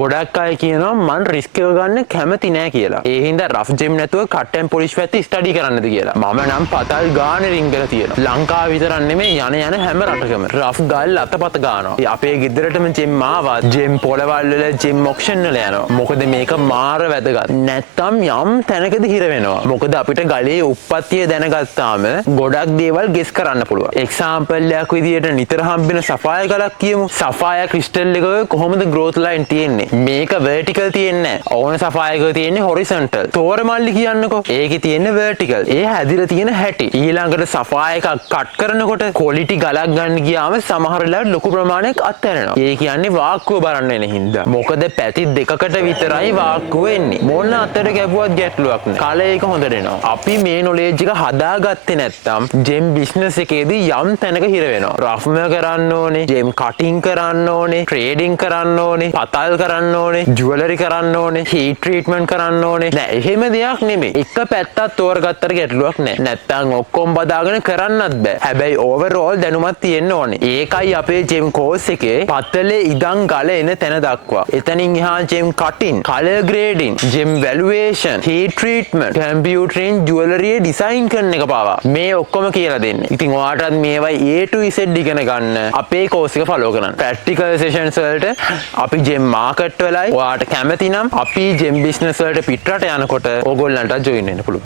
ගොඩක් අය කියනවා මං රිස්ක් එක ගන්න කැමති නෑ කියලා. ඒ හින්දා රෆ් ජිම් නැතුව කට්ටෙන් පොලිස් පැත්තේ ස්ටඩි කරන්නද කියලා. මම නම් පතල් ගානේ රින්ගලා තියෙනවා. ලංකාව විතරක් නෙමෙයි යන හැම රටකම රෆ් ගල් අතපත ගන්නවා. අපේ ගෙදරටම ජිම් ආවා. ජිම් පොළවල් වල ජිම් ඔක්ෂන් වල යනවා. මොකද මේක මාර වැදගත්. නැත්තම් යම් තැනකදී හිර වෙනවා. මොකද අපිට ගලේ උප්පත්තිය දැනගත්තාම ගොඩක් දේවල් ගෙස් කරන්න පුළුවන්. එක්සාම්පල් එකක් විදියට නිතර හම්බෙන සෆාය ගලක් කියමු. සෆාය ක්‍රිස්ටල් එක කොහොමද growth line තියෙන්නේ? මේක vertical තියෙන්නේ නැහැ. ඕන සෆාය එක තියෙන්නේ horizontal. තෝර මල්ලි කියන්නකෝ. ඒකේ තියෙන්නේ vertical. ඒ හැදිලා තියෙන හැටි. ඊළඟට සෆාය එකක් කට් කරනකොට quality ගලක් ගන්න ගියාම සමහර වෙලාවට ලොකු ප්‍රමාණයක් අත්හැරෙනවා. ඒ කියන්නේ වාක්කුව බලන්න වෙන හින්දා. මොකද පැති දෙකකට විතරයි වාක්කුව එන්නේ. මොන අතට ගැපුවත් ගැටලුවක් නෑ. කලේ එක හොඳට එනවා. අපි මේ knowledge එක හදාගත්තේ නැත්නම් ජෙම් බිස්නස් එකේදී යම් තැනක හිර වෙනවා. රෆ්ම කරන්න ඕනේ, ජෙම් කටින් කරන්න ඕනේ, ට්‍රේඩින් කරන්න ඕනේ, පතල් කරන්න ඕනේ, ජුවලරි කරන්න ඕනේ, හීට් ට්‍රීට්මන්ට් කරන්න ඕනේ. නෑ එහෙම දෙයක් නෙමෙයි. එක පැත්තක් තෝරගත්තට ගැටලුවක් නෑ. නැත්තම් ඔක්කොම බදාගෙන කරන්නත් බෑ. හැබැයි ඕවර්ऑල් දැනුමක් තියෙන්න ඕනේ. ඒකයි අපේ ජෙම් කෝස් එකේ පතලේ ඉඳන් ගල එන තැන දක්වා. එතනින් එහා gem cutting, colour grading, gem valuation, heat treatment, කම්පියුටරින් ජුවලරියේ ඩිසයින් කරන එක පාවා. මේ ඔක්කොම කියලා දෙන්නේ. ඉතින් ඔයාටත් මේවයි A to Z ඉගෙන ගන්න අපේ කෝස් එක ෆලෝ කරන්න. ප්‍රැක්ටිකල් සෙෂන්ස් වලට අපි ජෙම් මාකට් වලයි ඔයාට කැමති නම් අපි ජෙම් බිස්නස් වලට පිටරට යනකොට ඕගොල්ලන්ට ජොයින් වෙන්න පුළුවන්.